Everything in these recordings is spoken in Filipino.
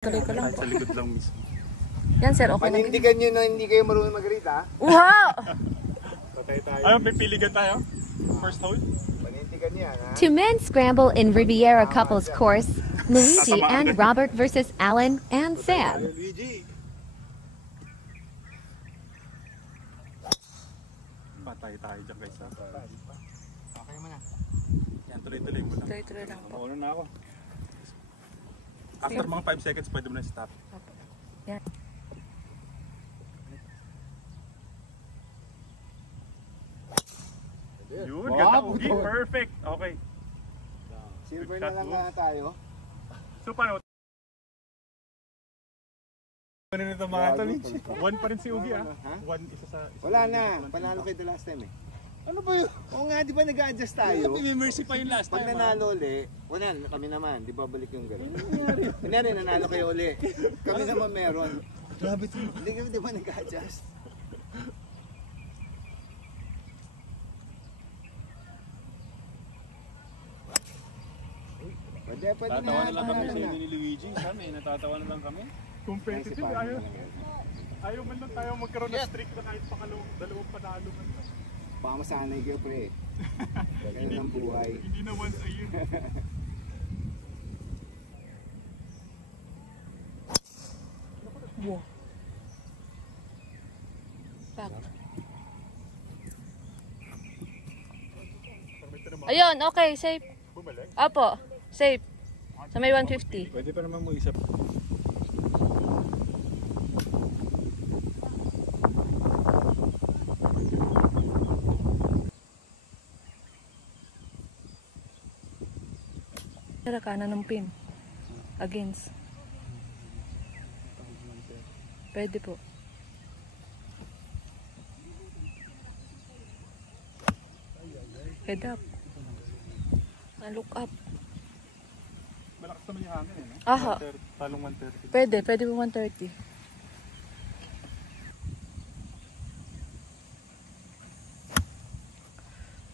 Tuloy ko lang po. Sa likod lang mismo. Yan sir, okay na. Panindigan nyo na hindi kayo marunong mag-read, ha? Wow! Patay tayo. Ano, pipiligan tayo? First hole? Panindigan yan, ha? To men's scramble in Riviera couples course, Luigi and Robert versus Alan and Sam. Luigi! Patay tayo dyan guys. Okay mo na. Yan, tuloy-tuloy mo lang. Tuloy-tuloy lang po. Mauna na ako. After mga 5 seconds, pwede mo na stop. Yan. Yun, Wow, ganda ugi. buto. Perfect. Okay. Silver Good na shot, lang bro. na tayo. So paano? Ano nito mga Gago, tol? pala. 1 pa rin si Ugi ah. Ha? 1 isa sa... Wala na. Panalo kayo the last time, eh. Ano ba yun? Oo nga, di ba nag-a-adjust tayo? Mercy pa yung last Pag nanalo uli, wala, kami naman, di ba balik yung gano'n? Kunyari, nanalo kayo uli. Kami naman meron. Grabe ito. Hindi kami, di ba nag-a-adjust? Pwede Tatawa na lang kami sa panalo inyo ni Luigi. Kami, natatawa na lang kami. Competitive. Ayaw man lang tayo magkaroon ng streak na kahit dalawang panalo man. Baka masanay kayo, pre. Ganun ang buhay. Hindi na once a year. Wow. Back. Ayun, okay, safe. Bumalik. Apo, safe. Sa may 150. Pwede pa naman mo isa. Tara, kanan ng pin. Against. Pwede po. Head up. Look up. Malakas naman yung hangin eh. No? Aha. Talong 130. Pwede po 130.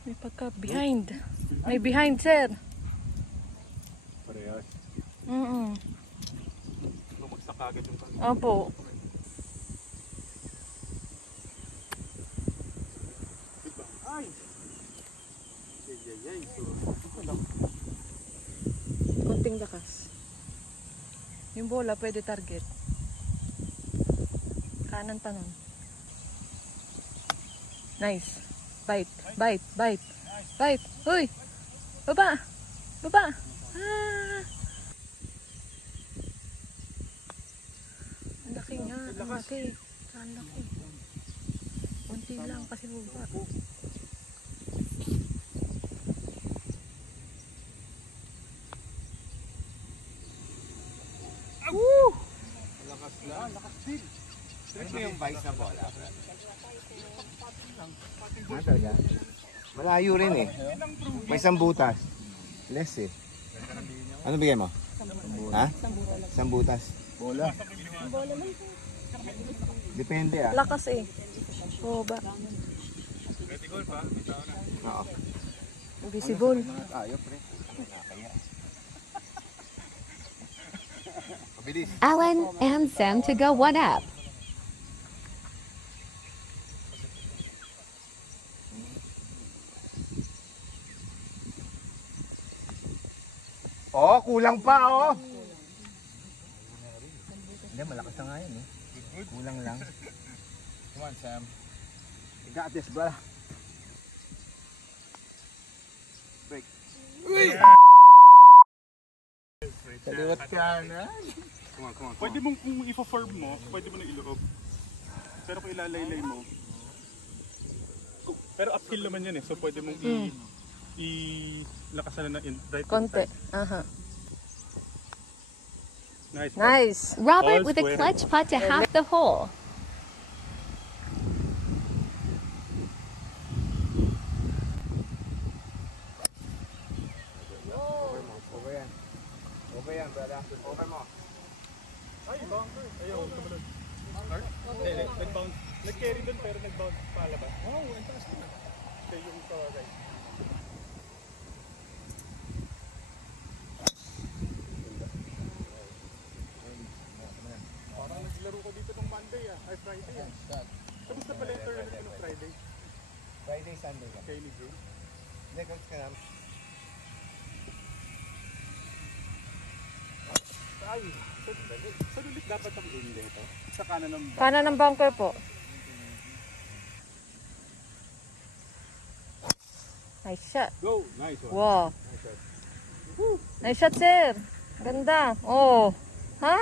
May pagka behind. May behind, sir. Parehas. Bumagsak agad yung kanina. Opo. Ay! Konting lakas. Yung bola pwede target. Kanan pa nun. Nice. Bite. Bite. Bite. Bite. Uy! Baba! Baba! Ah! Ang laki nga. Ang laki. Ang laki. Kunti lang kasi baba. Woo! Lakas lang. Lakas din. Ano ba yung vice na bola? Ah, talaga? Malayo rin eh. May isang butas. Less eh. Ano bigay mo? Ha? Isang butas. Bola. Depende ah. Lakas eh. Boba. Oo. Visible. Tayo pre. Mabilis. Alan and Sam to go one up. Oh, kulang pa oh. Hindi, malakas na nga yan eh. Kulang lang. Come on, Sam. You got this, bro. Break. Kaliwat ka na. Come on. Pwede mong kung i-form mo, pwede mo na iloob. Pero kung ilalaylay mo, pero uphill naman yan eh. So pwede mong lakasan na in right Konti. side. Aha. Nice. Nice. Robert All with a square. clutch putt to half the hole. Over yan. Over yan, brother. Over mo. Ay, bunker. Ayaw, tumalon. Hindi, nag-bounce. Nag-carry dun pero nag-bounce palabas. Oh, fantastic. Okay, yung guys. naglaro ko dito nung Monday ay Friday Kamusta pala yung tournament nung Friday? Friday, Sunday ka. Kay ni Drew? Hindi, coach ka naman. Ay, saan ulit dapat ang aim dito? Sa kanan ng ball. Kanan ng bunker po. Nice shot. Go! Nice one. Wow. Nice shot, sir. Ganda. Oh. Ha?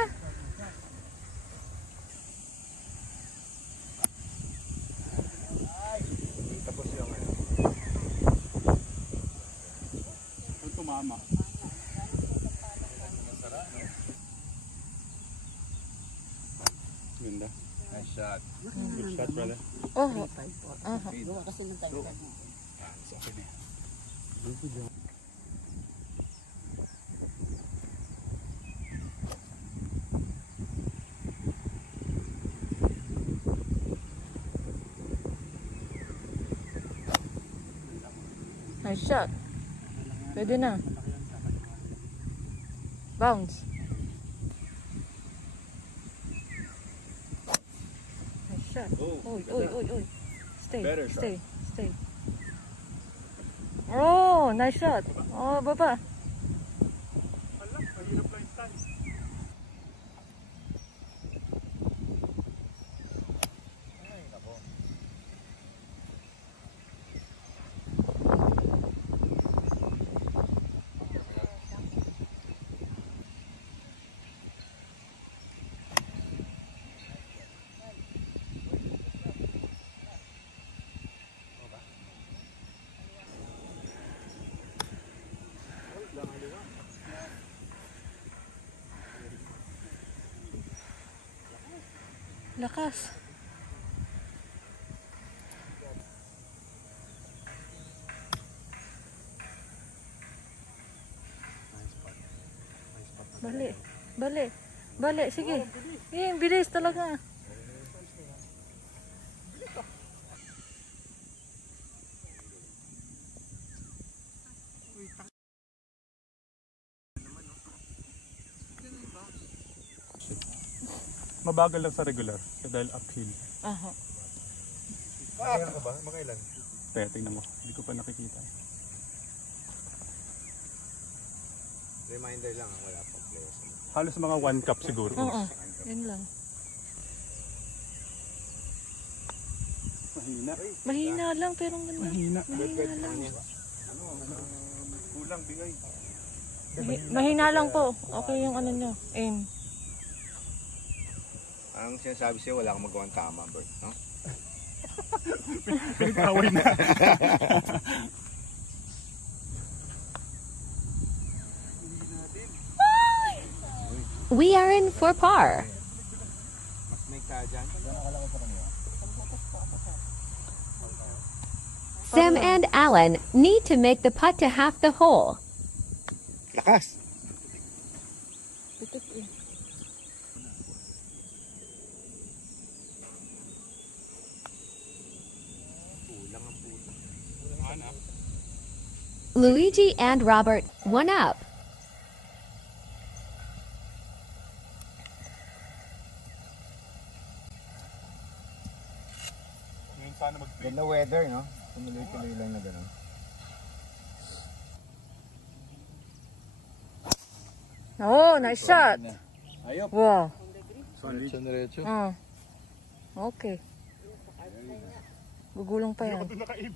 Tapos yung ano. Ang tumama. Ganda. Nice shot. Good shot, brother. Oh. Aha. Sa akin eh. Nice shot. Pwede na. Bounce. Nice shot. Uy. Stay. Better shot. Stay. Oh, nice shot. Oh, baba. Alam, mahirap lang yung stand. Lakas. Balik. Sige. Bilis talaga. Mabagal lang sa regular dahil uphill. Aha. Makailan ka ba? Makailan? Kaya tingnan mo, hindi ko pa nakikita. Reminder lang, wala pang players. Halos mga 1 cup siguro. Oo. Yun lang. Mahina lang pero ang ganda. Mahina. Mahina lang. Kulang bigay. Mahina lang po. Okay yung ano nyo. Aim. Ang sinasabi sa'yo, wala kang magawang tama, Bert, no? Pinag-away na. We are in for par. Mas may ka dyan. Sam and Alan need to make the putt to half the hole. Lakas! Pitik eh. Luigi and Robert, one up. Ngayon sana mag-play. Ganda weather, no? Tumuloy-tuloy lang na gano'n. Oh, nice shot. Ayop. Wow. Solid. Diretso. Okay. Gugulong pa yan. Ako doon naka-aim.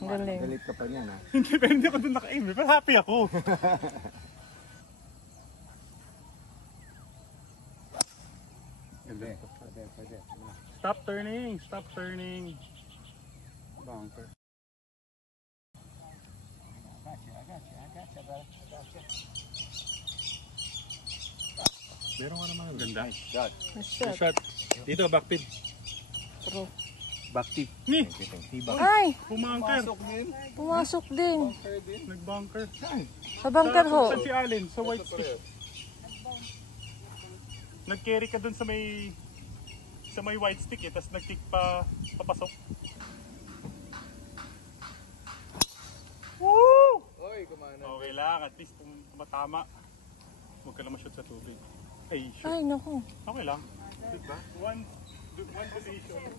Ang galing. Galit ka pa niyan, ha? Hindi, pero hindi ako doon naka-aim. Pero happy ako. Pwede. Stop turning. Bunker. Meron ka naman. Ganda. Shot. Nice shot. Shot. Dito, backpid. True. Back tip. Ni! Ay! Pumangker. Pumasok din. Nag-bunker. Sa bunker ho. Saan si Allen? Sa white stick. Nag-carry ka dun sa may white stick eh. Tapos nag-kick pa papasok. Woo! Oy, kumana. Okay lang. At least kung matama, huwag ka lang ma-shoot sa tubig. Ay, shoot. Ay, naku. Okay lang. Diba? One division.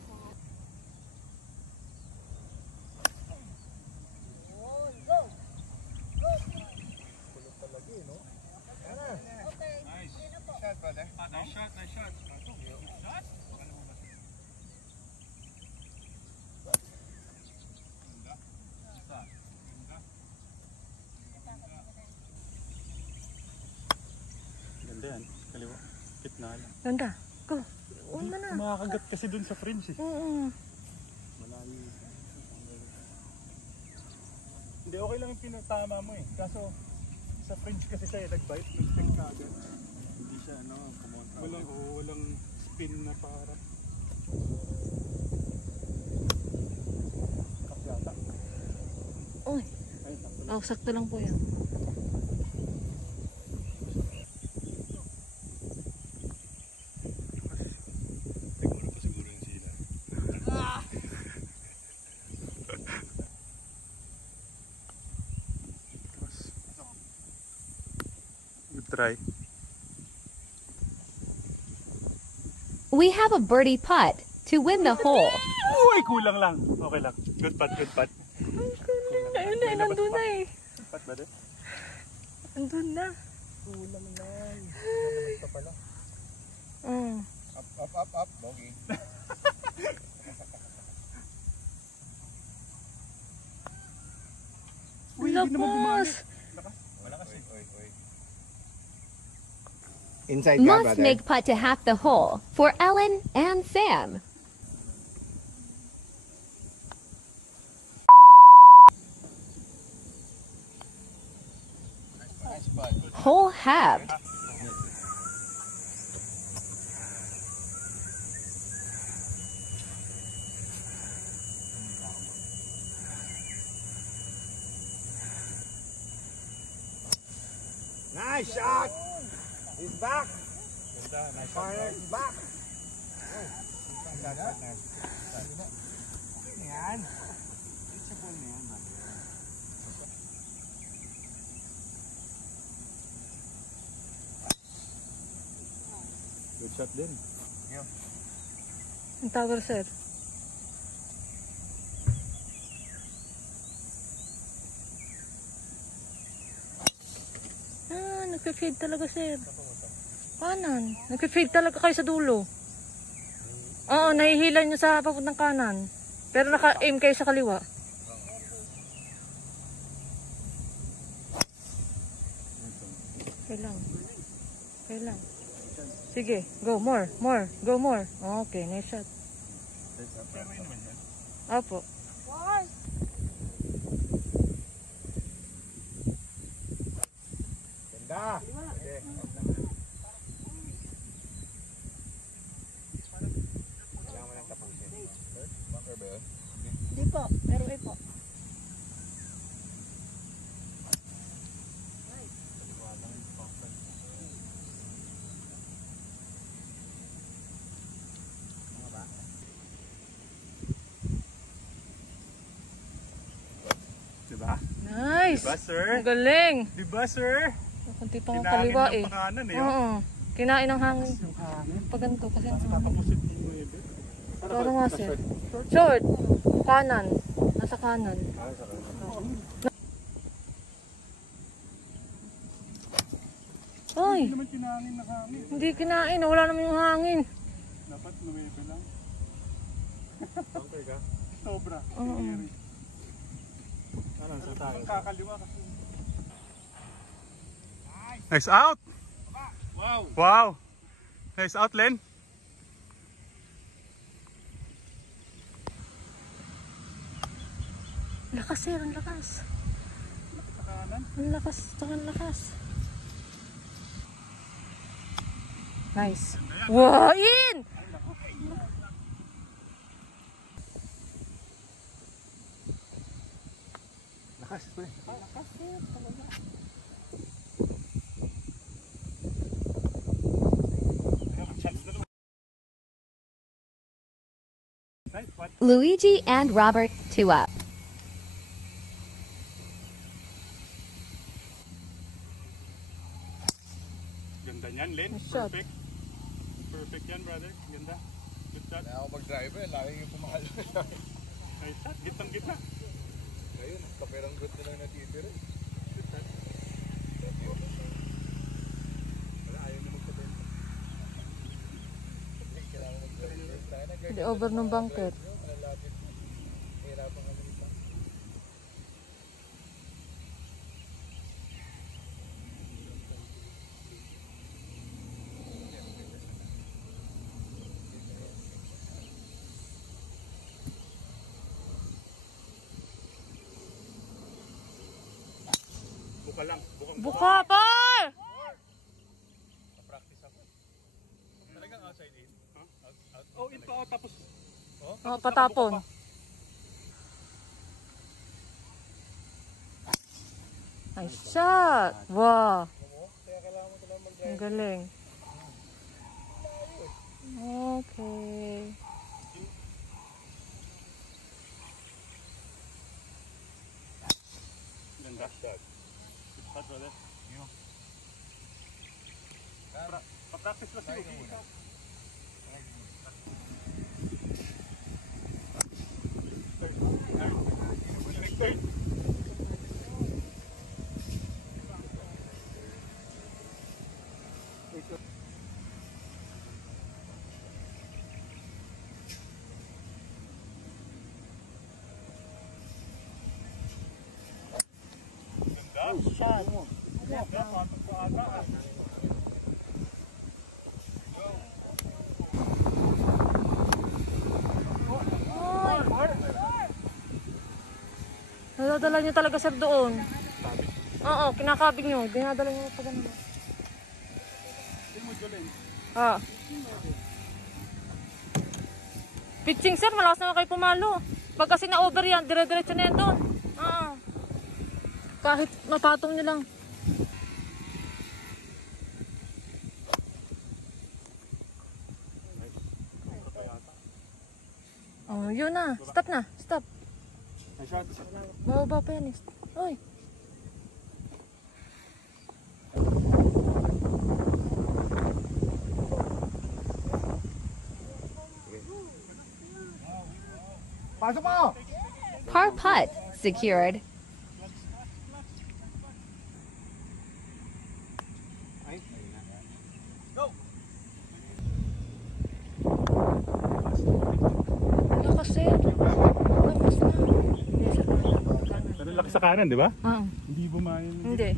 Shot, brother. Nice shot, nice shot. Shot? Ganda yan. Kaliwa. Kitna lang. Ganda. Go. Uwan mo na. Makakagat kasi dun sa fringe eh. Oo. Malayo. Hindi, okay lang yung pinatama mo eh. Kaso, sa fringe kasi siya nag-bite. Nag-stick ka agad. Hindi siya kumontra. Walang spin na para. Kaplata. Uy. Ay, sakto. Oh, sakto lang po yan. Siguro yung sila. Good try. We have a birdie putt to win the hole. Uy, kulang lang. Okay lang. Good putt, good putt. Ayun na, nandun na eh. Good putt ba din? Nandun na. Kulang lang. Ito pala. Up. Bogey. Uy, hindi naman gumana. Lakas. Malakas eh. Inside ka, Must brother. make putt to half the hole for Ellen and Sam. Hole halved. Nice shot! He's back! Ganda, nice shot. Corner's back! Yan. Reachable na yan, man. Good shot din. Ang tower, sir. Nagpe-fade talaga, sir. Kanan. Nagpe-fade talaga kayo sa dulo. Oo, nahihilan nyo sa papuntang kanan. Pero naka-aim kayo sa kaliwa. Okay lang. Okay lang. Sige, go more, go more. Okay, nice shot. Opo. Ganda! Okay. Kailangan mo ng tapusin. Bunker ba yun? Di po, pero po. Diba? Nice! Diba, sir? Ang galing! Diba, sir? Kunti pang Kinain kaliwa ng eh. pakanan eh. Oo. Kinain ng hangin. Yung hangin. Pag ganito kasi ang hangin. Tatapusin mo yung ebe. Pero nga sir. Short. Kanan. Nasa kanan. Ay! Hindi naman kinain ng hangin. Hindi kinain. Wala naman yung hangin. Dapat lumebe lang. Bunker ka? Sobra. Oo. Ano, sa tayo? Kakaliwa kasi. Nice out! Wow! Wow! Nice out, Len. Lakas sir. Ang lakas. Sa kanan. Ang lakas. Ang lakas. Nice. Wow! In! Lakas pa eh. Nice one. Luigi and Robert 2 up. Ganda niyan, Len. Nice shot. Perfect. Perfect yan, brother. Ganda. Good shot. Kaya ako mag-driver, lagi yung pumalo. Nice shot. Gitang gitna. Ngayon, kaperanggot na lang natitira. Good shot. Wala, ayaw na magpabenta. Kailangan mag-driver. Tayo na Hindi over ng bangket. malalapit. Hirapan kami nito. Buka lang. Buka pa! Na-practice ako. Talagang outside in? Huh? Oh, in pa. Tapos. Oh, patapon. Nice shot! Wow! Kaya kailangan mo talagang mag-drive. Ang galing. Okay. Ganda. Good shot, brother. Pa-practice lang siguro. Third. Ganda. Shot. Ganda. Patong sa ata. Nadadala niyo talaga sir doon. Oo, kinakabig niyo. Dinadala niyo pa ganun. Ah. Pitching sir, malakas naman kayo pumalo. Pag kasi na-over yan, dire-diretso na yan doon. Ah. Kahit mapatong niyo lang. Oh, yun na. Stop na. Stop. Nice shot. Bababa pa yan eh. Uy. Pasok mo! Par putt secured. Lakas sir. Lakas na. Hindi sir. Pero laki sa kanan, di ba? Ah. Hindi bumayin. Hindi.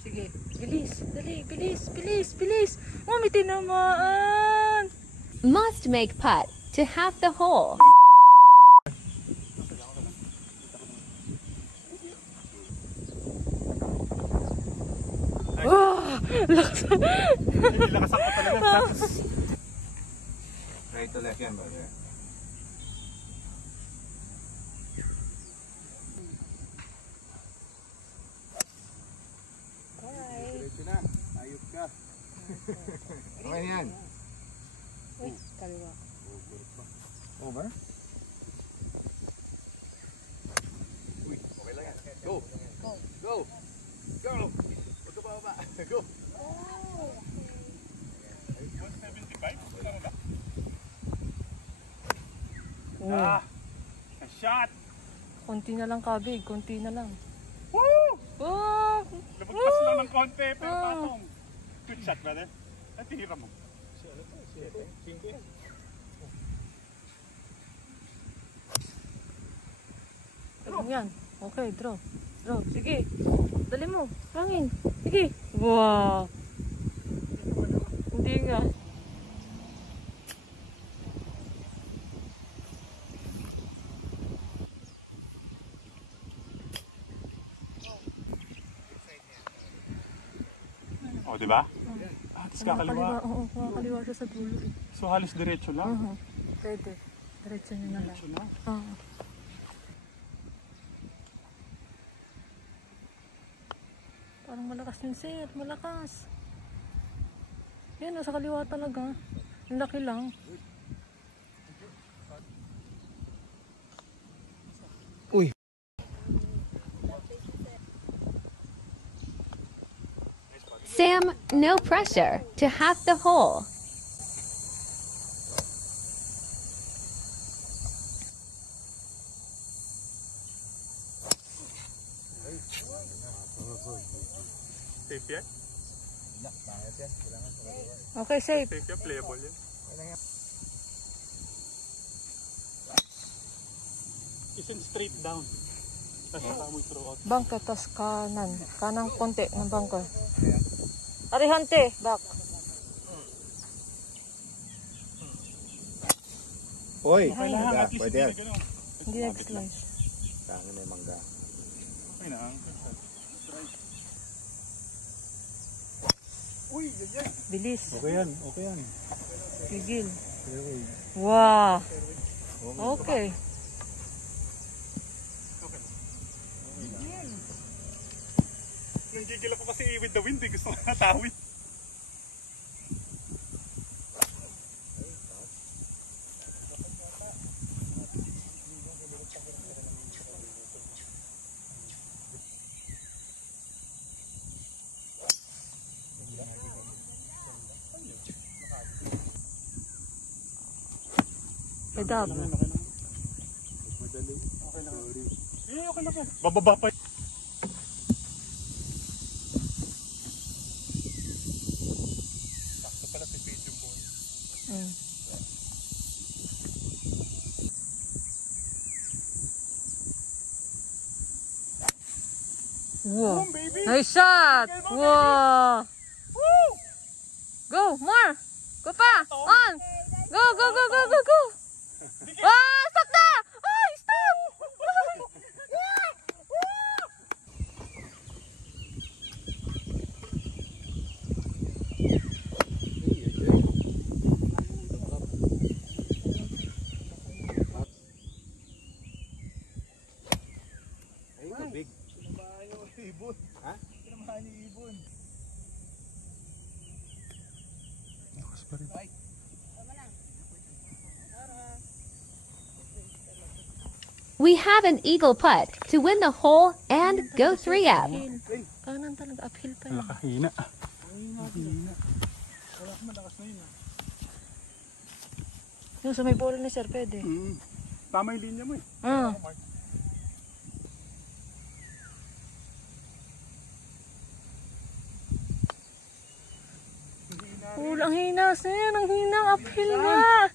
Sige. Bilis. Dali. Bilis. Bilis. Bilis. Oh, may tinamaan. Must make putt to have the hole. Oh, lakas. Lakas ako talaga. Right to left yan, brother. Diretso na. Ayos ka. Okay yan. Uy, kaliwa. Over? Uy, okay lang yan. Go! Go. Go! Go! Huwag ka bababa. Go! 175? Tama ba? Oh. Ah! Nice shot! Konti na lang kabig. Konti na lang. Woo! Oh! Lumagpas lang ng konti, pero patong. Good shot, brother. Ay, tinira mo. Ano yan? Okay, draw. Draw. Sige. Dali mo. Hangin. Sige. Wow. Hindi nga. O, di ba? Ah, tapos kakaliwa. Oo, kakaliwa siya sa dulo. So, halos diretso lang. Pwede. Diretso nyo na lang. Diretso lang. Oo. Parang malakas yun, sir. Malakas. Yan, sa kaliwa talaga. Ang laki lang. Uy! Sam, no pressure to half the hole. Safe yan? Okay, safe. Safe yan, playable yan. Isang straight down. Tapos saka mo throw out. Bangka, tas kanan. Kanang konti ng bangka. Arihante, back. Hoy, Kailangan mangga. at least Pwede hindi yan. na gano'n. Hindi nag-slice. Saan may mangga? Okay na. Uy, ganyan. Bilis. Okay yan, okay yan. Pigil. Wow. Okay. Nanggigil ako kasi with the wind, gusto ko natawid. Edab. Okay lang. Bababa pa. Sakto pala si Page yung boy. Mm. Wow. Boom, baby! Nice shot! Wow! Go, more! Go pa! On! Go, go, go, go, go, go! Ah! Stop na! Ay, stop! Ay, tubig. Sinamahan yung ibon. Ha? Sinamahan yung ibon. Lakas pa rin. We have an eagle putt to win the hole and go 3-up. Kanan talaga, uphill pa yun. Nakahina. Nakahina. Wala ka malakas na yun. Yung sa may bola ni sir, pwede. Tama yung linya mo eh. Ah. Ang hina, sir. Ang hina, uphill nga.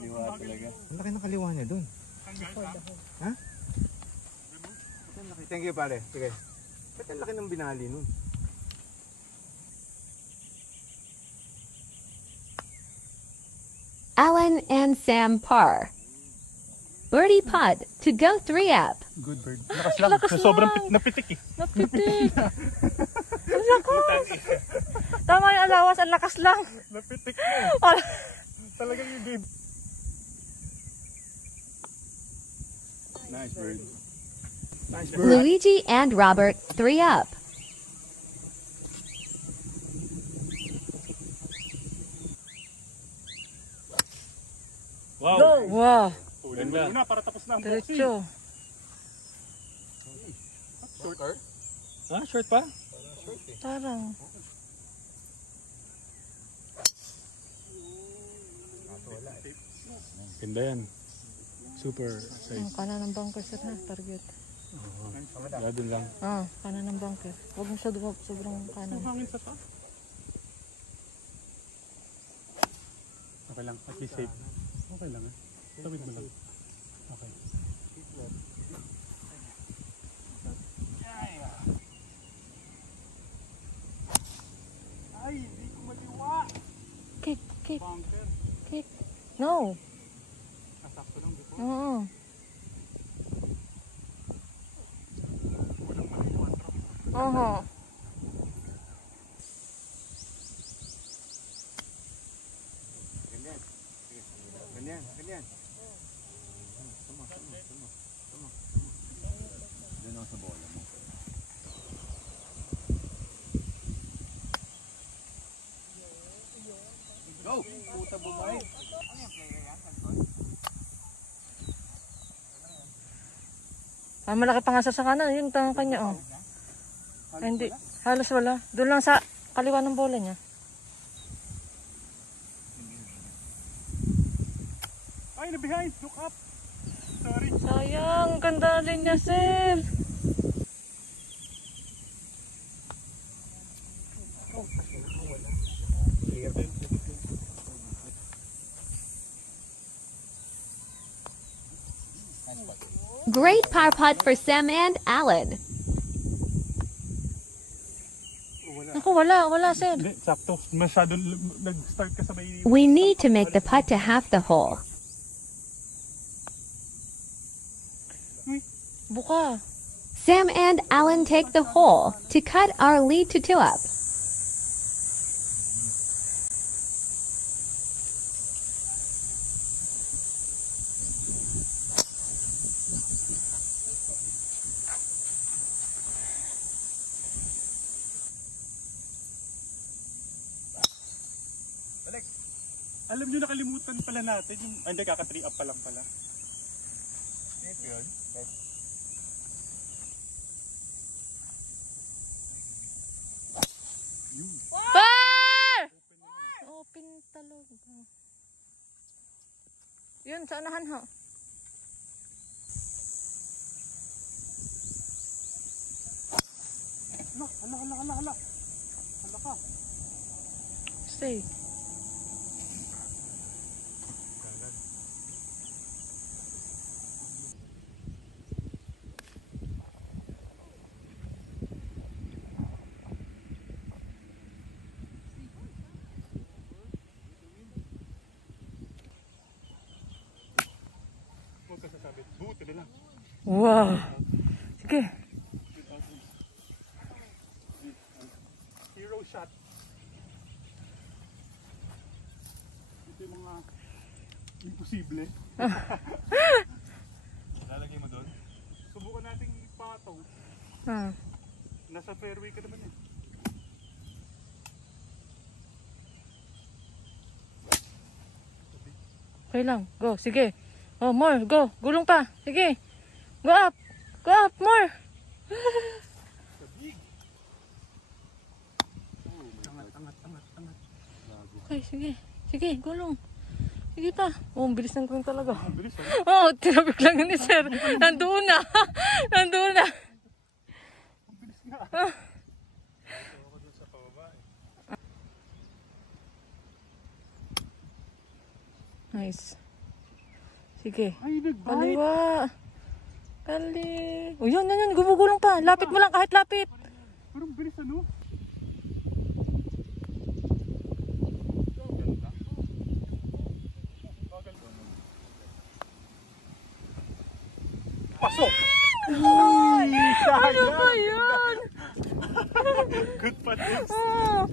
Liwa talaga. Ang laki ng kaliwa niya dun. Ha? Ang laki. Thank you, pare. Sige. Ba't ang laki ng binali nun? Alan and Sam par. Birdie putt to go 3-up. Good bird. Lakas lang. Lakas Sobrang lang. napitik eh. Napitik. Ang lakas. Tama yung alawas, ang lakas lang. Napitik na eh. Talagang yung babe. Nice bird. Nice bird. Luigi and Robert 3-up. Wow. Wow. Tulin mo muna para tapos na ang boxing. Diretso. Short. Ha? Short pa? Tarang. Ganda yan. Super size. Kanan ng bunker, sir, na. Target. Wala dun lang. Kanan ng bunker. Huwag mo siya sobrang kanan. Hangin sa top. Okay lang. At least safe. Okay lang eh. Tawid mo lang. Okay. Ay, hindi ko maliwa. Kick, kick, Bunker. kick. No. Nasakto lang before. Oo. Walang maliwa. Oho. Ganyan. Ganyan, ganyan. Tama. Doon ako sa bola mo. Go! Puta bumay. Ah, malaki pa nga sa kanan. Yun, ang kanya, oh. Ay, hindi. Halos wala. Doon lang sa kaliwa ng bola niya. Ay, na behind. Look up. Sorry. Sayang, ganda rin niya, sir. Great par putt for Sam and Alan. Naku, wala, sir. Hindi, sakto. Masyado nag-start ka sa may... We need to make the putt to half the hole. Buka. Sam and Alan take the hole to cut our lead to 2 up. Alam nyo, nakalimutan pala natin yung... Hindi, kaka-3 up pa lang pala. Par! Open talaga. Yun, sa anahan ha. Hala. Hala ka. Stay. Huwag ka sasabit. Buti na lang. Wow. Sige. Hero shot. Ito yung mga imposible. Lalagay mo doon. Subukan natin ipataw. Ah. Nasa fairway ka naman eh. Okay lang. Go. Sige. Oh, more. Go. Gulong pa. Sige. Go up. Go up. More. Angat. Okay, sige. Sige, gulong. Sige pa. Oh, ang bilis ng gulong talaga. Ang bilis ah. Oh, tinapik lang yun ni sir. Nandoon na. Nandoon na. Ang bilis nga. Ah. Ako dun sa pababa eh. Nice. Sige. Ay, nag-bite. Kaliwa. Kali. Oh, yun. Gumugulong pa. Lapit mo lang kahit lapit. Pero ang bilis ano? Pasok! Ano ba yun? Good pa din. Oh.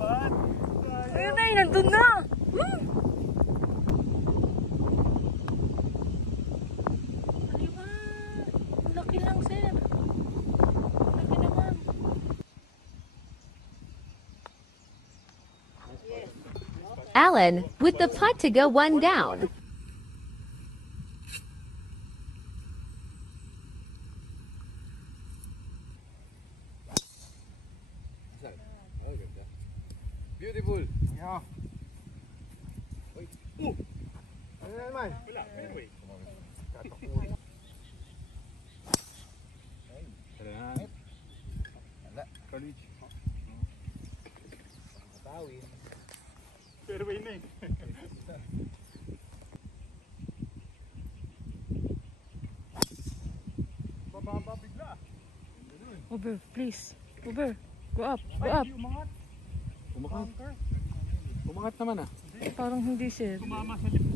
Pat. Ayun na, nandun na. Kaliwa. Ang laki lang, sir. Laki naman. Alan with the putt to go 1 down. Beautiful. Yeah. Wait. Ano na naman? Wala, fairway. Wala. College. Matawi. Fairway na eh. Bababa bigla. Over, please. Over. Go up. Go Ay, up. di umangat. Umangat. Umangat naman ah. Parang hindi, sir. Tumama sa lips.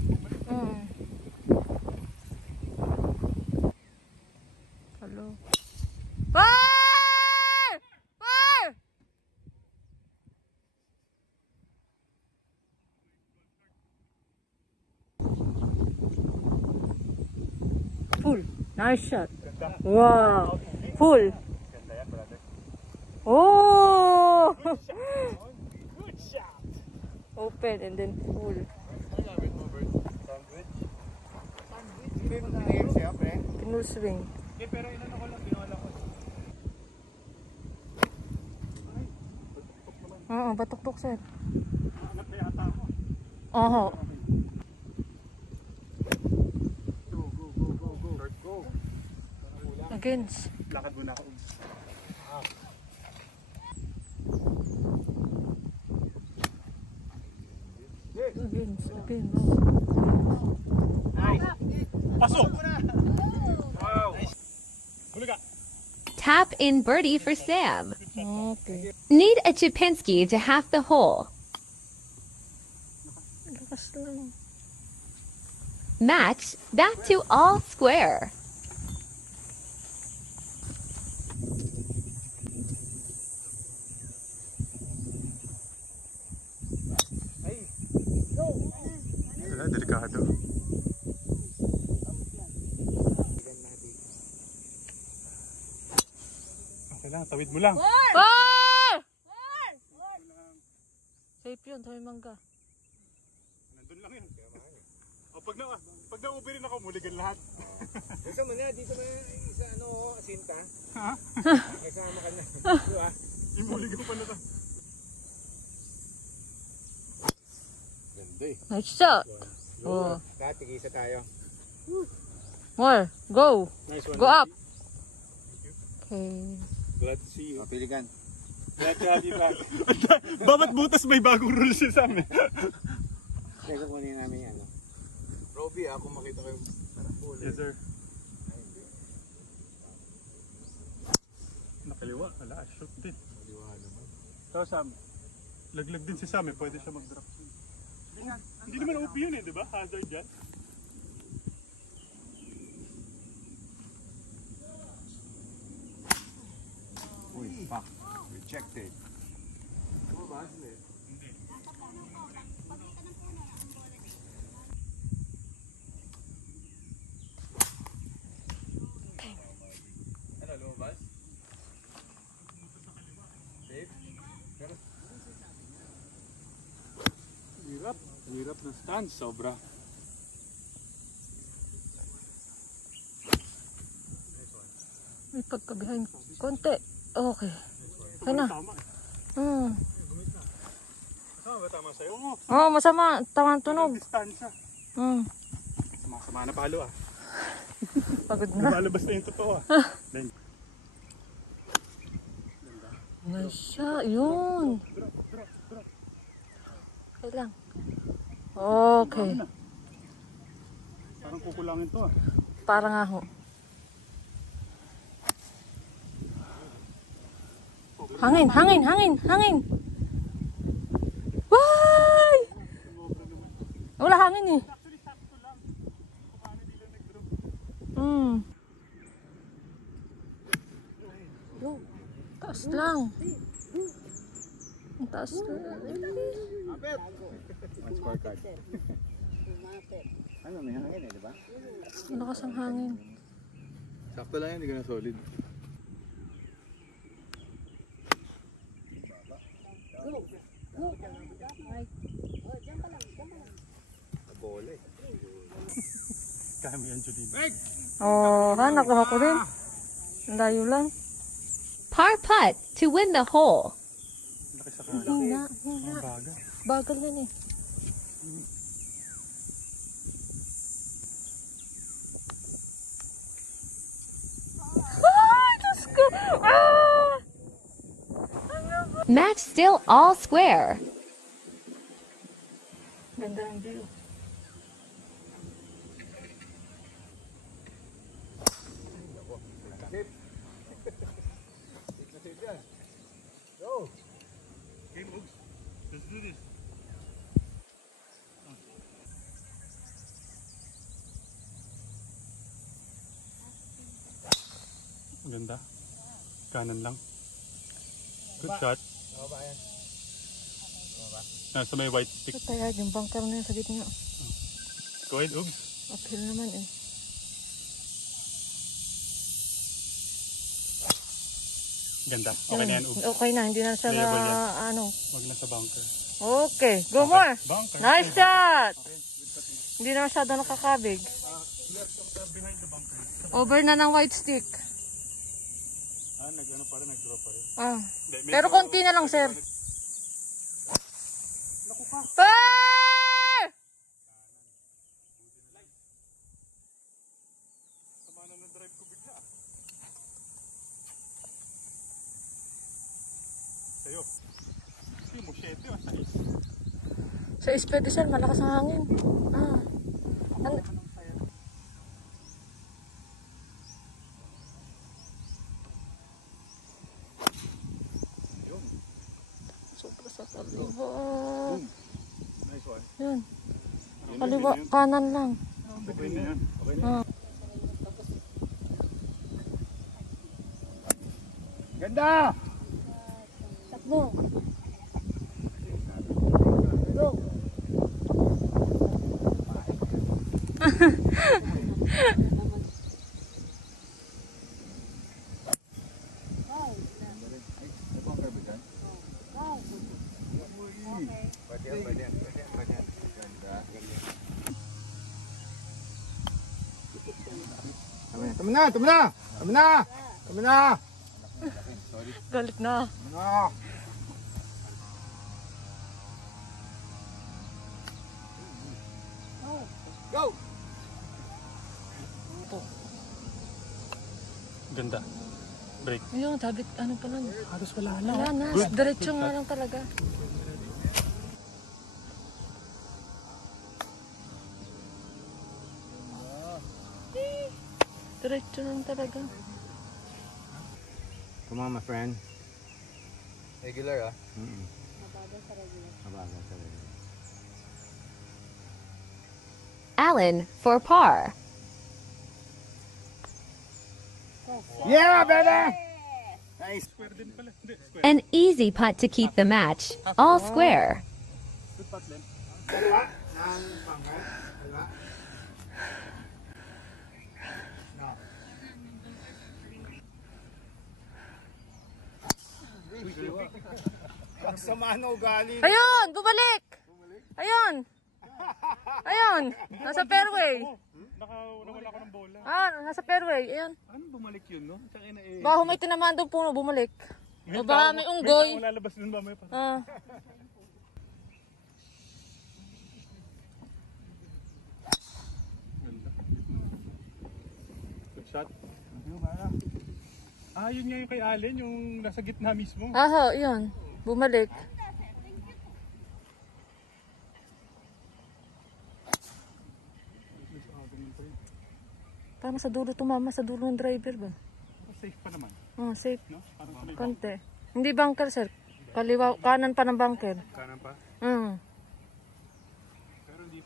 Oo. Hello. Fire! Fire! Full. Nice shot. Wow. Full. Ganda yan, brother. Oh! Good shot. Open and then full. Sandwich? Sandwich? Sino yung pinigil sa'yo, pre? Pinul full swing. Okay, pero inano ko lang, binawala ko. Oo, batok-tok sir. Hanap na yata ako. Oo. Short go. Against. Lakad muna ako. Against. Pasok! Wow! Huli ka! Tap in birdie for Sam. Okay. Need a Chipinski to half the hole. Lakas lang. Match back to all square. Wala, delikado. Okay lang, tawid mo lang. Oh! Safe yun, sa may mangga. Nandun lang yun. O pag na-ubi rin ako, muligan lahat. Gusto mo na, dito mo isa asinta. Ha? Kasama ka na. Diba? Imuligan pa na to. Ganda eh. Nice shot. Oh. Lahat, tigisa tayo. More. Go. Nice one. Go up. Okay. Glad to see you. Piligan. Glad to have you back. Bawat butas may bagong rules siya sa amin. Teka, kunin namin yan. Robbie, ako makita kayo. Yes, sir. Nakaliwa. Wala, shoot din. Kaliwa naman. So, Sam, laglag din si Sam eh. Pwede siya mag-drop. Hindi naman OP yun eh, di ba? Hazard yan. Uy, fuck. Rejected. Ano, lumabas? Safe? Hirap. Hirap ng stance. Sobra. May pagka-behind konti. Okay. Kaya na. Tama eh. Kasama ba tama sa'yo? Oo. Oh, masama. Tama ang tunog. Distansya. Masama na palo ah. Pagod na. Lumalabas na yung totoo ah. Nice shot. Yun. Okay lang. Okay. Parang kukulangin to ah. Para nga ho. Hangin, hangin, hangin, hangin. Why? Wala hangin eh. Taas lang. Ang taas lang. One scorecard. Ano, may hangin eh, di ba? Malakas ang hangin. Sakto lang yan, hindi ka na solid. Bola eh. Kami Angelina. Oh, ha, nakuha ko rin. Ang layo lang. Par putt to win the hole. Laki sa kanan. Hina, Ang hina. baga. Bagal yan eh. Ay, Diyos ko! Ah! Match still all square. Ganda ng view. Go! Okay, Moogs. Let's do this. Ganda. Kanan lang. Good shot. Baba yan. Nasa may white stick. Ito tayo, yung bunker na yun sa gitna. Go ahead, Ugs. Uphill naman eh. Ganda. Okay na yan, Ugs. Okay na, hindi na siya na, Playable yan. ano. Wag na sa bunker. Okay, go more! Bunker. Nice shot! Hindi na masyado nakakabig. Behind the bunker. Over na ng white stick. Nag-ano pa rin, nag-draw pa rin. Ah. Hindi, medyo- Pero konti na lang, sir. Ah! Sama na ng drive ko bigla. Sa'yo. Kasi mo, 7 o 6. Sa ispede, sir, malakas ang hangin. Ah. Sobra sa kaliwa. Nice one. Yun. Kaliwa, kanan lang. Okay na yan. Okay na. Ah. Ganda! Takbo. Tama na! Tama na! Tama na! Tama na! Galit na. No! Go! Ganda. Break. Ayun, sabit, ano pa lang. Halos wala na. Wala na. Diretso nga lang talaga. Diretso lang talaga. Come on, my friend. Regular, ah? Mabagal sa regular. Alan for par. Yeah, baby! Nice. Square din pala. Hindi, square. An easy putt to keep the match. All square. Good putt din. Dalawa. Nang pangkat. Dalawa. No. Pagsama na ugali. Ayun! Bumalik! Ayun! Ayun! Nasa fairway. Nawala ko ng bola. Ah, nasa fairway. Ayun. Ano bumalik yun, no? Tsaka na eh. Baka may tinamaan doon puno, bumalik. O baka may unggoy. May lalabas dun ba may pa? Ah. Good shot. Yun nga yung kay Allen, yung nasa gitna mismo. Aha, yun. Bumalik. Parang sa dulo tumama, sa dulo ng driver ba? Safe pa naman, Oh, safe. no? Parang sa may Konti. Hindi bunker, sir. Kaliwa, kanan pa ng bunker. kanan pa. Pero hindi.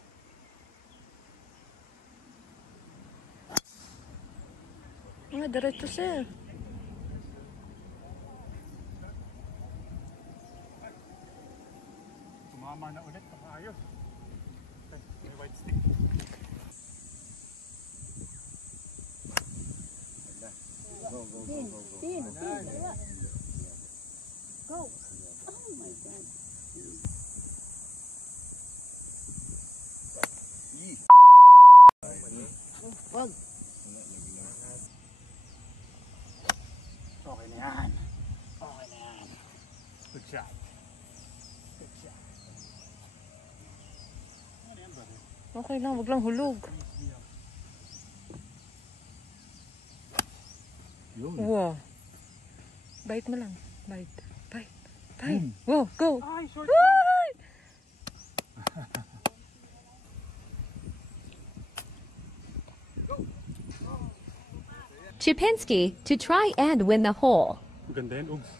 Diretso, sir. Tumama na ulit, ayos. Okay, may white stick. Okay na yan. Okay na yan. Good shot. Good shot. Ano yan ba? Okay lang, wag lang hulog. Wow. Bite mo lang. Bite. Bite. Bite. Wow, go. Ay, short. Ay! Chipinski to try and win the hole. Ganda yan, Ugs.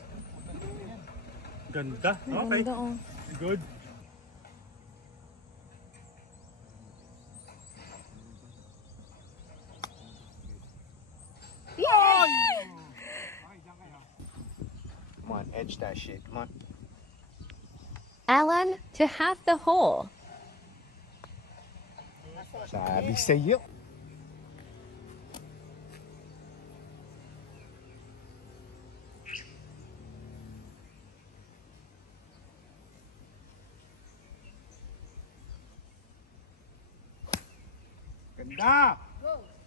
Ganda. Okay. Ganda, oh. Good. Come on, edge that shit. Come on. Alan to half the hole. Sabi sa'yo. Ganda!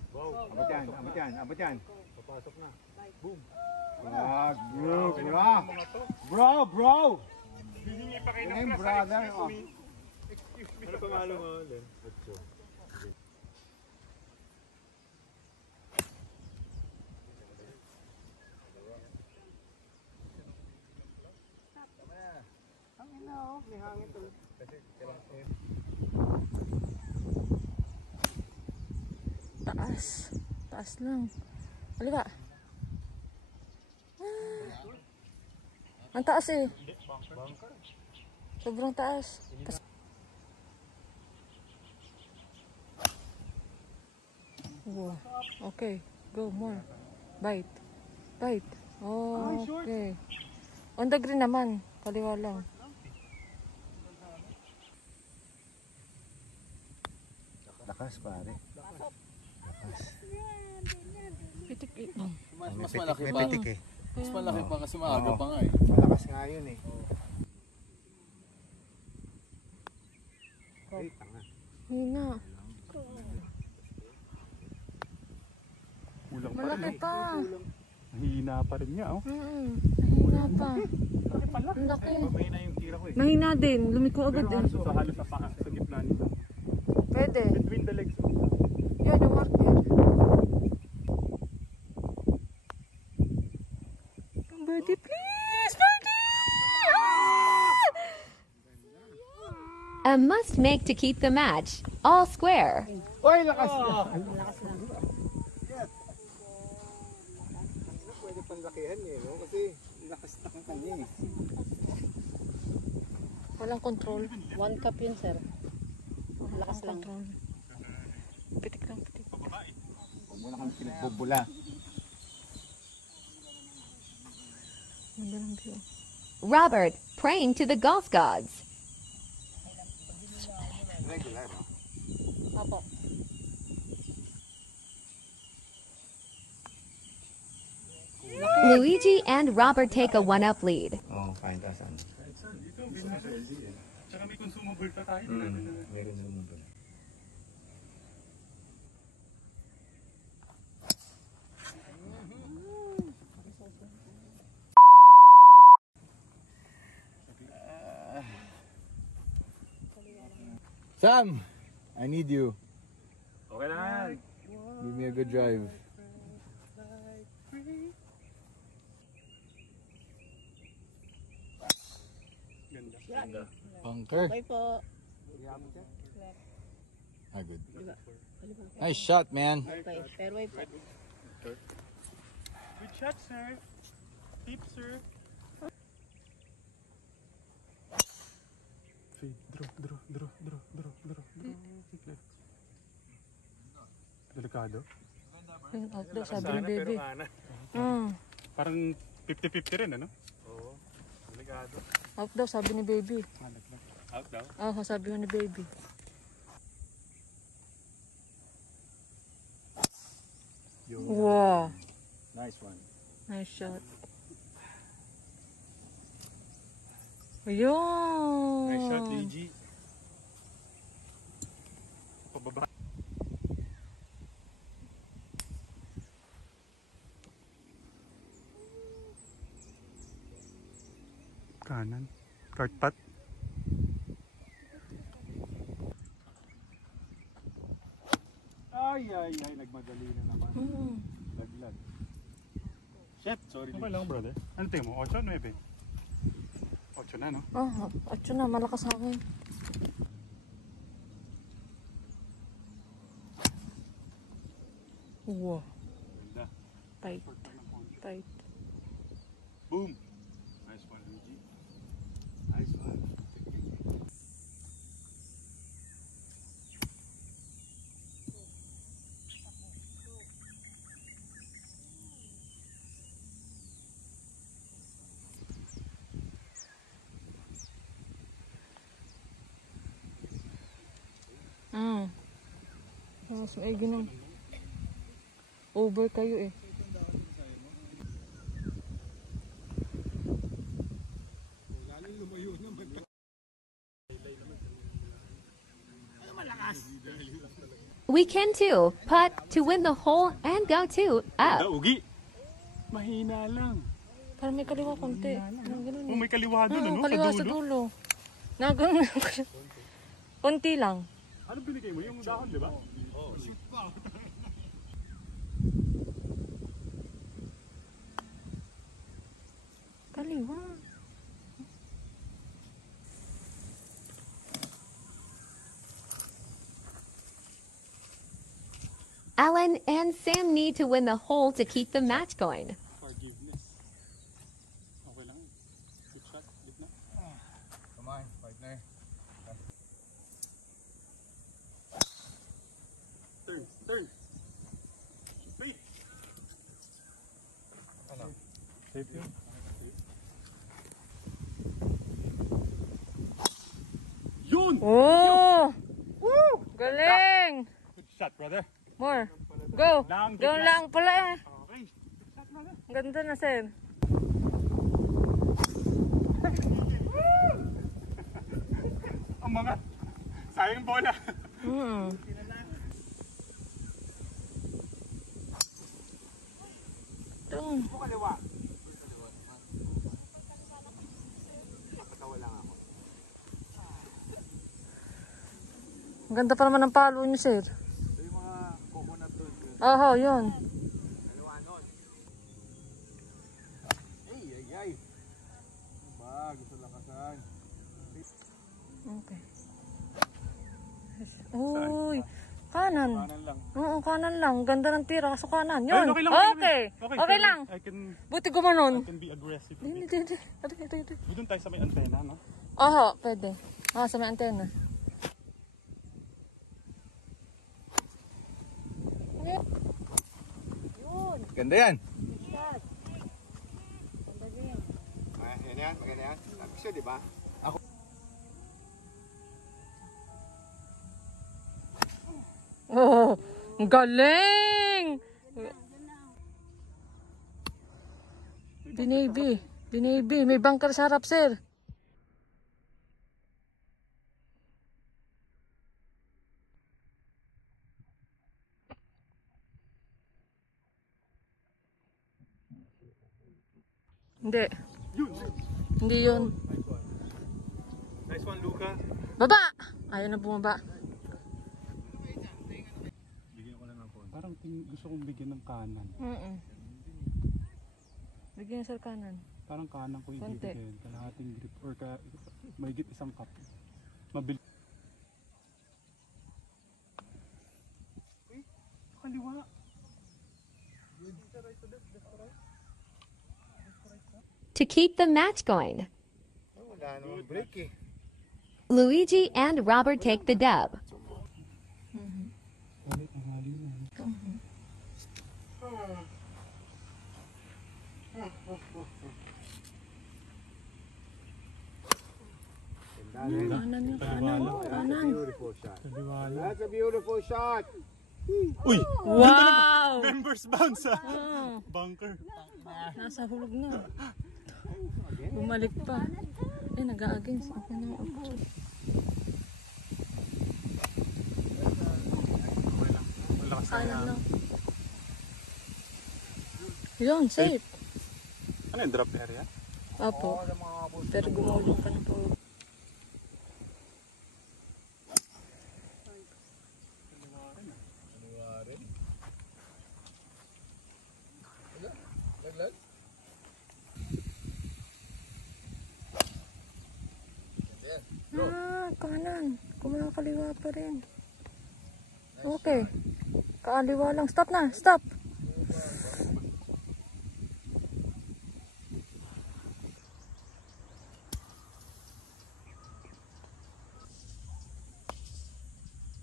Abot yan, abot yan, abot yan. Papasok na. Boom. Ah, bro! Hihingi pa kayo ng Yung plus. brother, Excuse oh. me. Excuse me. Ano pangalan mo, Len? Otso. Taas. Taas lang. Halika. Ang taas eh. Sobrang taas. Wow. Okay. Go more. Bite. Bite. Oh, okay. On the green naman. Kaliwa lang. Lakas pare. Pitik eh. Mas malaki May pa. pitik eh. Mas malaki pa kasi maaga pa nga eh. Malakas nga yun eh. Ay, tanga. Hina. Kulang pa Malaki rin. pa. Hihina pa rin niya, oh. Mahina pa. Ang laki. May na yung tira ko eh. Mahina din. Lumiko agad Pero eh. halos sa paa, sa gitna nito. Pwede. Between the legs. Yan yung marker. Birdie, please! Birdie! A must make to keep the match. All square. Uy, lakas na! Pwede panlakihan eh, no? Kasi lakas na kang kanya eh. Walang control. 1 cup yun, sir. Lakas lang. Control. Pitik lang, pitik. Huwag mo na kang pinagbubula. Ganda ng view. Robert praying to the golf gods. Regular, no? Opo. Luigi and Robert take a 1-up lead. Oo, kain tayo saan. Tsaka may consumable pa tayo. Meron na naman doon. Sam! I need you. Okay lang. Give me a good drive. Ganda. Bunker. Bye po. Ah, good. Nice shot, man. Okay, fairway po. Good shot, sir. Tip, sir. Fade. Draw. Delikado. Yung out daw, sabi ni Sana pero baby. kana. Parang 50-50 rin, ano? Oo. Delikado. Out daw, sabi ni baby. Out daw. Oo, sabi ni baby. Wow. Nice one. Nice shot. Ayun. Nice shot, Luigi. Pababa. Kanan. Cart pat. Ay, nagmadali na naman. Laglag. Shit, sorry. Okay lang, brother. Ano tingin mo? 8 o 9? 8 na, no? Ah, 8 na, malakas hangin. Wow. Ganda. Tight. Tight. Boom. Nice one, Luigi. Nice one. Mas maigi ng over kayo eh. We can too. Putt to win the hole and go to up. Ugi. Mahina lang. Parang may kaliwa konti. Ganun. Oh, may kaliwa doon, ano? Kaliwa sa dulo. Ganun. Konti lang. Ano binigay mo? Yung dahon, di ba? Oo. Kaliwa. Alan and Sam need to win the hole to keep the match going. Forgiveness. Okay lang. Good shot. Gitna. Come on, partner. Turn. Turn. Wait. Ano? Safe yun. Yun! Oh! Woo! Galing! Good shot, brother. More. Go. Lang, Doon gitna. lang pala eh. Okay. Good shot, brother. Ganda na, sir. Ang mga sayang bola. Hmm. Doon. Kaliwa. Ang ganda pa naman ng palo niyo, sir. Ito yung mga coconut doon. Oo, yun. Kaliwa nun. Ay. Ba, gusto lakasan. Okay. Uy, kanan. Kanan lang. Oo, kanan lang. Ganda ng tira, kaso kanan. Ay, Yun. okay lang. Okay. Okay lang. I can Buti gumanon. be aggressive. Hindi. Doon tayo sa may antena, no? Oo, pwede. Sa may antena. Ganda yan. Yan yan, maganda yan. Sabi siya, di ba? Oh, ang galing! Dinabi. May bunker sa harap, sir. Hindi. Hindi yun. Nice one, Luca. Baba! Ayaw na bumaba. Bigyan ko lang ng phone. Parang gusto kong bigyan ng kanan. Bigyan sa kanan. Parang kanan ko Konti. ibibigyan. Kalahating grip or mahigit isang cup. Mabilis. Uy, kaliwa. To keep the match going, Wala namang break eh. Luigi and Robert take the dub. Kanan yung kanan. Kanan. Beautiful shot. Kaliwa lang. That's a beautiful shot. Uy! Wow! Members bounce sa bunker. Nasa hulog na. Bumalik pa. Nag-a-against ako na. Malakas na Kanan yan. lang. Yun, safe. Ano yung drop area? Apo. Pero gumulong ka na po. Kanan. Kumakaliwa pa rin. Okay. Kaaliwa lang. Stop na. Stop.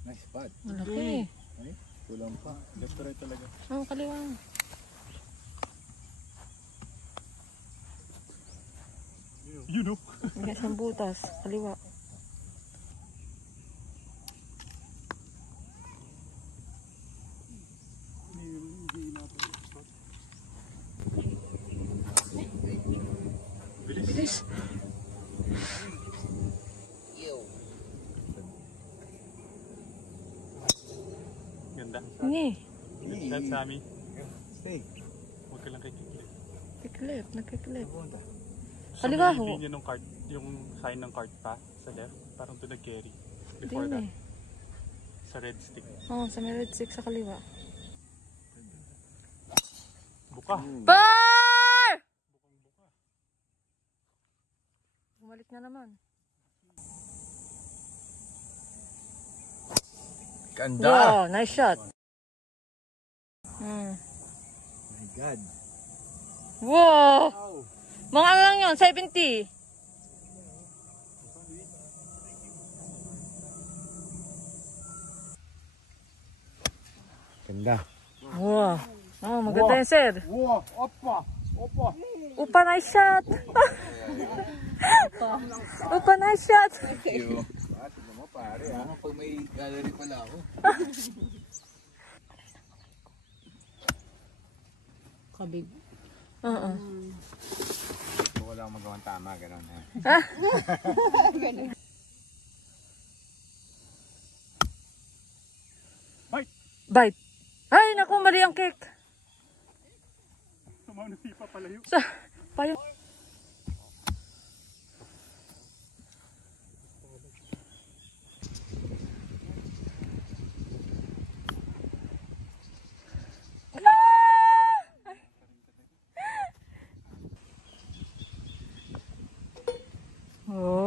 Nice spot. Malaki. Kulang pa. Left to right talaga. Kaliwa. You know. May isang butas. Kaliwa. Bilis. Ganda. Hindi. Ganda, Sammy. Stay. Huwag ka lang kay Kiklip. Kiklip, nagkiklip. So, Kaliwa may ho. linya ng cart, yung sign ng cart pa sa left. Parang doon nag-carry. Hindi Before na that, eh. sa red stick. Oo, sa may red stick sa kaliwa. Buka. Par! Bumalik na naman. Ganda! Wow, nice shot. Hmm. My God. Wow! Mga ano lang yun, 70. Ganda. Wow. Oh, maganda yun, sir. Wow, opa, opa. Upa, nice shot. Upa, nice shot. Thank you. Tignan mo pare ha, pag may gallery pala ako. Kabig. Oo. Kung wala akong magawang tama, gano'n ha. Bite. Ay, naku, mali ang kick. Tumaw na sipa palayo. Sa, payo. Oh.